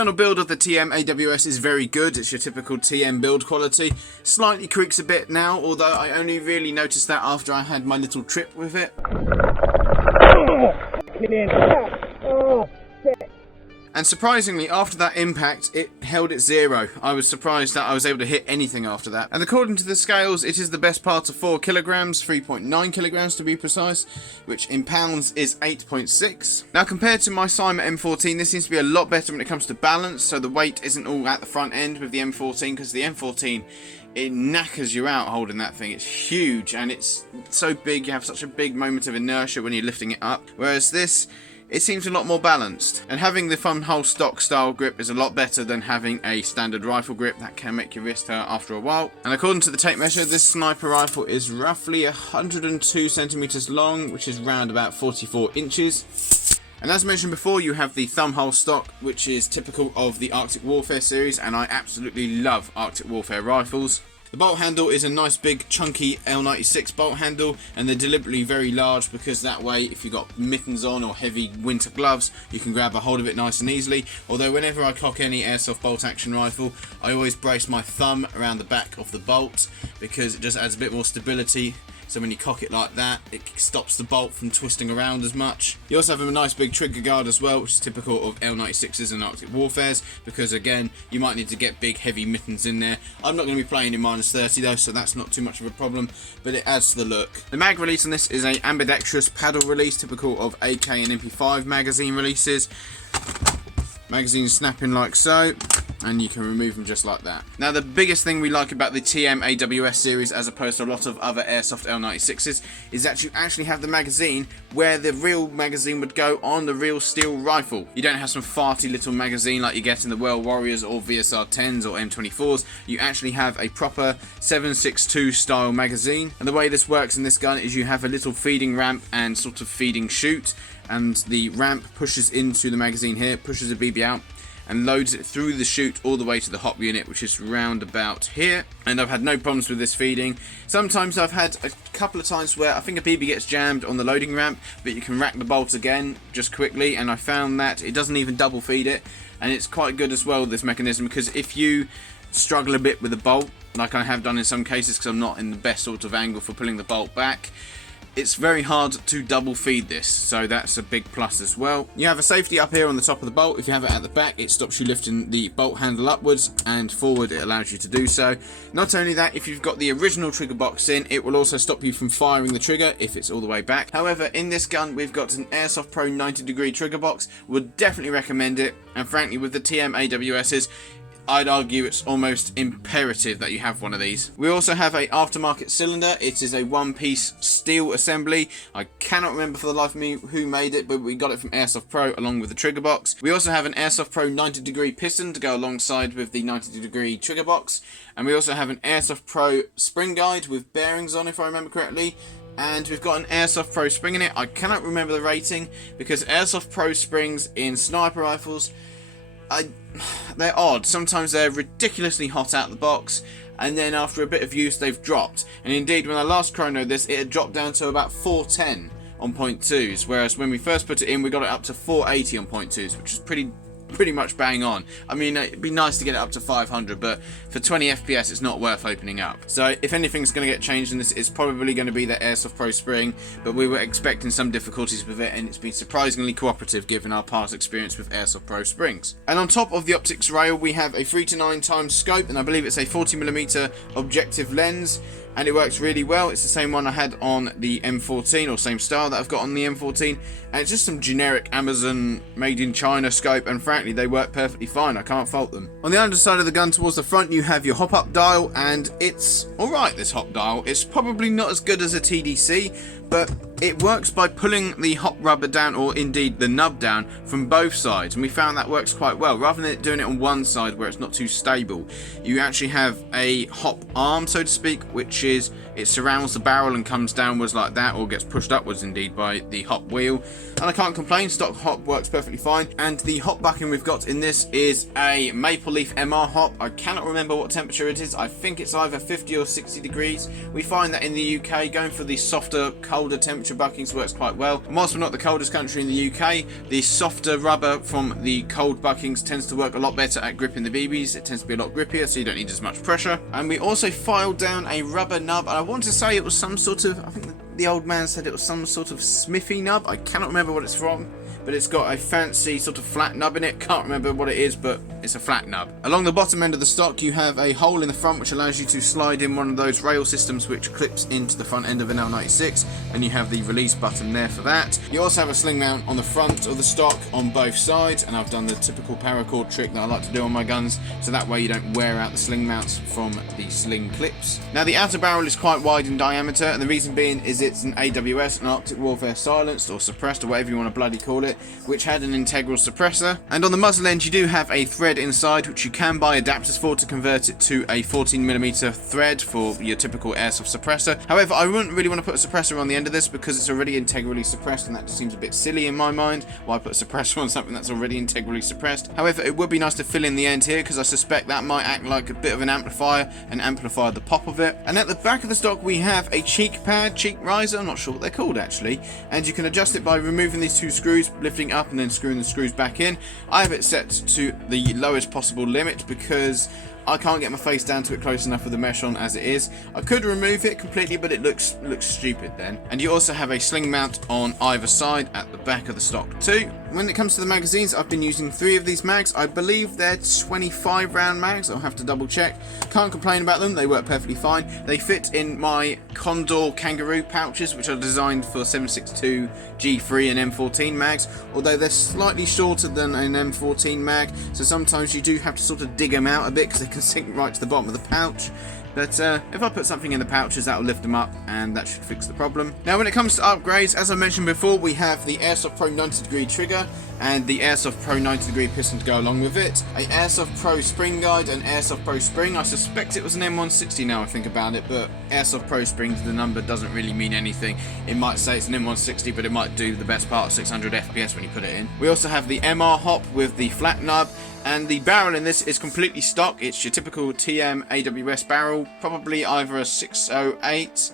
internal build of the TM AWS is very good. It's your typical TM build quality. Slightly creaks a bit now, although I only really noticed that after I had my little trip with it. And surprisingly, after that impact, it held at 0. I was surprised that I was able to hit anything after that. And according to the scales, it is the best part of 4 kilograms, 3.9 kilograms to be precise, which in pounds is 8.6. Now compared to my Cyma M14, this seems to be a lot better when it comes to balance, so the weight isn't all at the front end with the M14, because the M14, it knackers you out holding that thing. It's huge, and it's so big, you have such a big moment of inertia when you're lifting it up. Whereas this, it seems a lot more balanced, and having the thumb hole stock style grip is a lot better than having a standard rifle grip. That can make your wrist hurt after a while. And according to the tape measure, this sniper rifle is roughly 102 centimeters long, which is round about 44 inches. And as mentioned before, you have the thumb hole stock, which is typical of the Arctic Warfare series, and I absolutely love Arctic Warfare rifles. The bolt handle is a nice big chunky L96 bolt handle, and they're deliberately very large because that way if you've got mittens on or heavy winter gloves, you can grab a hold of it nice and easily. Although whenever I cock any airsoft bolt action rifle, I always brace my thumb around the back of the bolt because it just adds a bit more stability. So when you cock it like that, it stops the bolt from twisting around as much. You also have a nice big trigger guard as well, which is typical of L96s and Arctic Warfares, because again, you might need to get big heavy mittens in there. I'm not going to be playing in -30 though, so that's not too much of a problem, but it adds to the look. The mag release on this is a ambidextrous paddle release, typical of AK and MP5 magazine releases. Magazines snapping like so, and you can remove them just like that. Now the biggest thing we like about the TM AWS series as opposed to a lot of other airsoft L96s is that you actually have the magazine where the real magazine would go on the real steel rifle. You don't have some farty little magazine like you get in the World Warriors or VSR-10s or M24s. You actually have a proper 7.62 style magazine, and the way this works in this gun is you have a little feeding ramp and sort of feeding chute, and the ramp pushes into the magazine here, pushes a BB out, and loads it through the chute all the way to the hop unit, which is round about here. And I've had no problems with this feeding. Sometimes I've had a couple of times where I think a BB gets jammed on the loading ramp, but you can rack the bolt again just quickly, and I found that it doesn't even double feed it, and it's quite good as well, this mechanism, because if you struggle a bit with the bolt, like I have done in some cases because I'm not in the best sort of angle for pulling the bolt back, it's very hard to double feed this, so that's a big plus as well. You have a safety up here on the top of the bolt. If you have it at the back, it stops you lifting the bolt handle upwards, and forward it allows you to do so. Not only that, if you've got the original trigger box in, it will also stop you from firing the trigger if it's all the way back. However, in this gun we've got an AirsoftPro 90-degree trigger box. Would definitely recommend it, and frankly with the TM AWSs, I'd argue it's almost imperative that you have one of these. We also have a aftermarket cylinder. It is a one-piece steel assembly. I cannot remember for the life of me who made it, but we got it from Airsoft Pro along with the trigger box. We also have an Airsoft Pro 90-degree piston to go alongside with the 90-degree trigger box. And we also have an Airsoft Pro spring guide with bearings on, if I remember correctly. And we've got an Airsoft Pro spring in it. I cannot remember the rating because Airsoft Pro springs in sniper rifles, they're odd. Sometimes they're ridiculously hot out the box, and then after a bit of use they've dropped. And indeed, when I last chronoed this, it had dropped down to about 410 on .2s, whereas when we first put it in, we got it up to 480 on .2s, which is pretty much bang on. I mean, it'd be nice to get it up to 500, but for 20 FPS it's not worth opening up. So if anything's going to get changed in this, it's probably going to be the Airsoft Pro spring, but we were expecting some difficulties with it, and it's been surprisingly cooperative given our past experience with Airsoft Pro springs. And on top of the optics rail, we have a 3:9 times scope, and I believe it's a 40mm objective lens, and it works really well. It's the same one I had on the M14, or same style that I've got on the M14, and it's just some generic Amazon made in China scope, and frankly they work perfectly fine. I can't fault them. On the underside of the gun towards the front, you have your hop up dial, and it's alright, this hop dial. It's probably not as good as a TDC, but it works by pulling the hop rubber down, or indeed the nub down, from both sides, and we found that works quite well. Rather than doing it on one side where it's not too stable, you actually have a hop arm, so to speak, which is, it surrounds the barrel and comes downwards like that, or gets pushed upwards indeed by the hop wheel. And I can't complain, stock hop works perfectly fine. And the hop bucking we've got in this is a Maple Leaf MR hop. I cannot remember what temperature it is. I think it's either 50 or 60 degrees. We find that in the UK, going for the softer, colder temperature temperature buckings works quite well. And whilst we're not the coldest country in the UK, the softer rubber from the cold buckings tends to work a lot better at gripping the BBs. It tends to be a lot grippier, so you don't need as much pressure. And we also filed down a rubber nub, and I want to say it was some sort of, I think the old man said it was some sort of Smithy nub. I cannot remember what it's from, but it's got a fancy sort of flat nub in it. Can't remember what it is, but it's a flat nub. Along the bottom end of the stock, you have a hole in the front which allows you to slide in one of those rail systems which clips into the front end of an L96, and you have the release button there for that. You also have a sling mount on the front of the stock on both sides, and I've done the typical paracord trick that I like to do on my guns, so that way you don't wear out the sling mounts from the sling clips. Now the outer barrel is quite wide in diameter, and the reason being is it's an AWS, an Arctic Warfare silenced or suppressed or whatever you want to bloody call it, which had an integral suppressor. And on the muzzle end you do have a thread inside which you can buy adapters for to convert it to a 14mm thread for your typical airsoft suppressor. However, I wouldn't really want to put a suppressor on the end of this because it's already integrally suppressed, and that just seems a bit silly in my mind. Why put a suppressor on something that's already integrally suppressed? However, it would be nice to fill in the end here because I suspect that might act like a bit of an amplifier and amplify the pop of it. And at the back of the stock we have a cheek pad, cheek riser, I'm not sure what they're called actually, and you can adjust it by removing these two screws, lifting up and then screwing the screws back in. I have it set to the lowest possible limit because I can't get my face down to it close enough with the mesh on as it is. I could remove it completely, but it looks stupid then. And you also have a sling mount on either side at the back of the stock too. When it comes to the magazines, I've been using 3 of these mags. I believe they're 25 round mags. I'll have to double check. Can't complain about them. They work perfectly fine. They fit in my Condor Kangaroo pouches, which are designed for 7.62 G3 and M14 mags, although they're slightly shorter than an M14 mag, so sometimes you do have to sort of dig them out a bit because they can sink right to the bottom of the pouch. But if I put something in the pouches, that will lift them up, and that should fix the problem. Now, when it comes to upgrades, as I mentioned before, we have the AirsoftPro 90° trigger and the AirsoftPro 90° piston to go along with it. A AirsoftPro spring guide and AirsoftPro spring. I suspect it was an M160 now I think about it, but AirsoftPro spring, the number doesn't really mean anything. It might say it's an M160, but it might do the best part of 600 FPS when you put it in. We also have the MR hop with the flat nub. And the barrel in this is completely stock. It's your typical TM AWS barrel, probably either a 608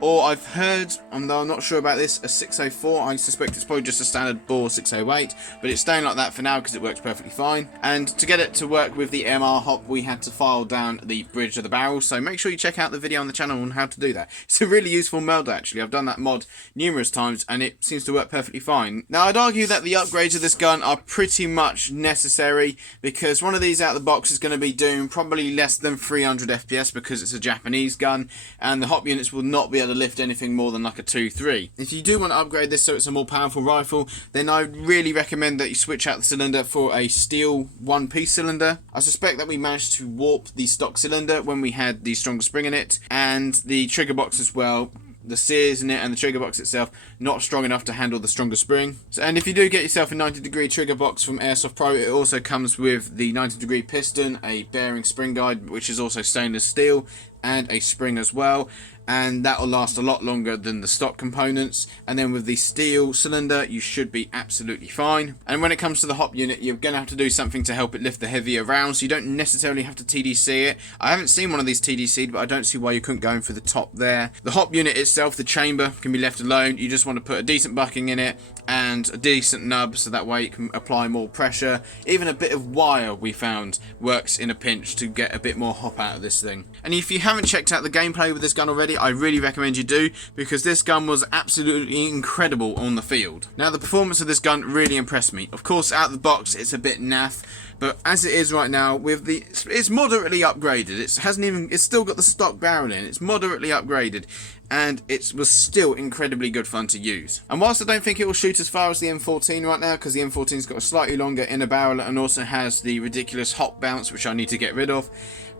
or I've heard, although I'm not sure about this, a 604. I suspect it's probably just a standard bore 608, but it's staying like that for now because it works perfectly fine. And to get it to work with the MR hop, we had to file down the bridge of the barrel, so make sure you check out the video on the channel on how to do that. It's a really useful mod actually. I've done that mod numerous times and it seems to work perfectly fine. Now, I'd argue that the upgrades of this gun are pretty much necessary because one of these out of the box is going to be doing probably less than 300 FPS because it's a Japanese gun, and the hop units will not be able to lift anything more than like a 2-3. If you do want to upgrade this so it's a more powerful rifle, then I really recommend that you switch out the cylinder for a steel one-piece cylinder. I suspect that we managed to warp the stock cylinder when we had the stronger spring in it, and the trigger box as well. The sears in it and the trigger box itself not strong enough to handle the stronger spring. So, and if you do get yourself a 90° trigger box from AirsoftPro, it also comes with the 90° piston, a bearing spring guide which is also stainless steel, and a spring as well, and that will last a lot longer than the stock components. And then with the steel cylinder you should be absolutely fine. And when it comes to the hop unit, you're going to have to do something to help it lift the heavier rounds, so you don't necessarily have to TDC it. I haven't seen one of these TDC'd, but I don't see why you couldn't go in for the top there. The hop unit itself, the chamber, can be left alone. You just want to put a decent bucking in it and a decent nub, so that way you can apply more pressure. Even a bit of wire, we found, works in a pinch to get a bit more hop out of this thing. And if you haven't checked out the gameplay with this gun already, I really recommend you do, because this gun was absolutely incredible on the field. Now, the performance of this gun really impressed me. Of course, out of the box it's a bit naff, but as it is right now, with the, it's moderately upgraded. It's still got the stock barrel in. It's moderately upgraded, and it was still incredibly good fun to use. And whilst I don't think it will shoot as far as the M14 right now, because the M14's got a slightly longer inner barrel and also has the ridiculous hop bounce, which I need to get rid of,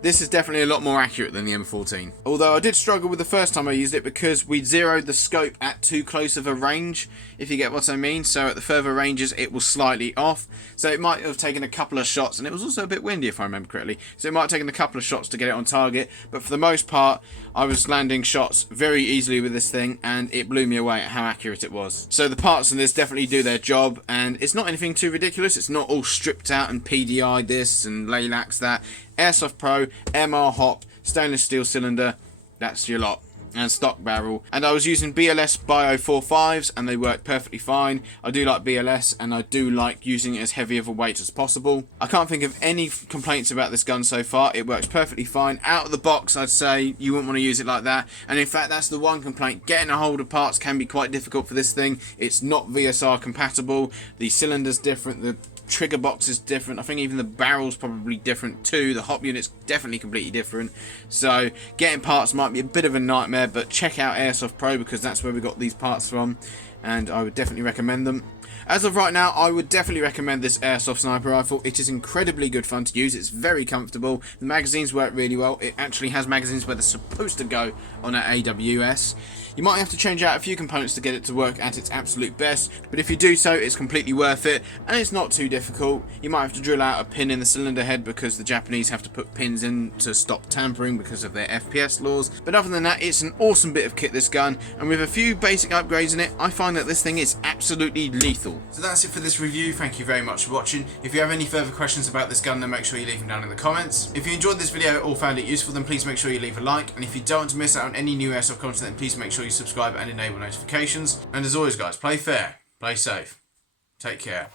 this is definitely a lot more accurate than the M14. Although I did struggle with the first time I used it because we zeroed the scope at too close of a range, if you get what I mean. So at the further ranges it was slightly off. So it might have taken a couple of shots, and it was also a bit windy if I remember correctly. So it might have taken a couple of shots to get it on target. But for the most part, I was landing shots very easily with this thing, and it blew me away at how accurate it was. So the parts in this definitely do their job, and it's not anything too ridiculous. It's not all stripped out and PDI this and Laylax that. AirsoftPro, MR hop, stainless steel cylinder, that's your lot. and stock barrel, and I was using BLS Bio 45s and they worked perfectly fine. I do like BLS and I do like using it as heavy of a weight as possible. I can't think of any complaints about this gun so far. It works perfectly fine. Out of the box, I'd say you wouldn't want to use it like that, and in fact that's the one complaint. Getting a hold of parts can be quite difficult for this thing. It's not VSR compatible, the cylinder's different, the trigger box is different, I think even the barrel's probably different too, the hop unit's definitely completely different, so getting parts might be a bit of a nightmare, but check out AirsoftPro because that's where we got these parts from, and I would definitely recommend them. As of right now, I would definitely recommend this Airsoft sniper rifle. It is incredibly good fun to use. It's very comfortable. The magazines work really well. It actually has magazines where they're supposed to go on an AWS. You might have to change out a few components to get it to work at its absolute best, but if you do so, it's completely worth it, and it's not too difficult. You might have to drill out a pin in the cylinder head because the Japanese have to put pins in to stop tampering because of their FPS laws, but other than that, it's an awesome bit of kit, this gun, and with a few basic upgrades in it, I find that this thing is absolutely lethal. So that's it for this review. Thank you very much for watching. If you have any further questions about this gun, then make sure you leave them down in the comments. If you enjoyed this video or found it useful, then please make sure you leave a like, and if you don't want to miss out on any new Airsoft content, then please make sure you subscribe and enable notifications. And as always guys, play fair, play safe, take care.